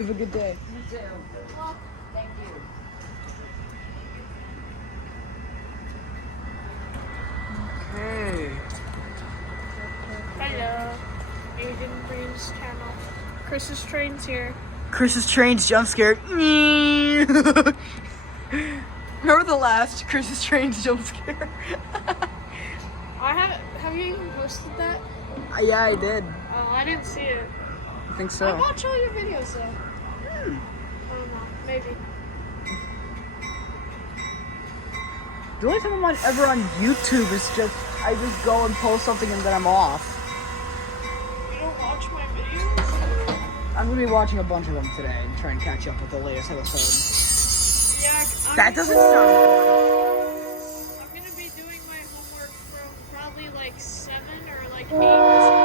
You have a good day. You too. Well, thank you. Okay. Hello, Aiden Green's channel. Chris's train's here. Chris's train's jump scared. Remember the last Chris's train's jump scare? Have you even posted that? Yeah, I did. Oh, I didn't see it. I think I so. watch all your videos though. I don't know, maybe. The only time I'm ever on YouTube is just, I just go and post something and then I'm off. You don't watch my videos? I'm gonna be watching a bunch of them today and try and catch up with the latest episode. Yeah, That doesn't sound I'm gonna be doing my homework from probably like 7 or like 8 or something.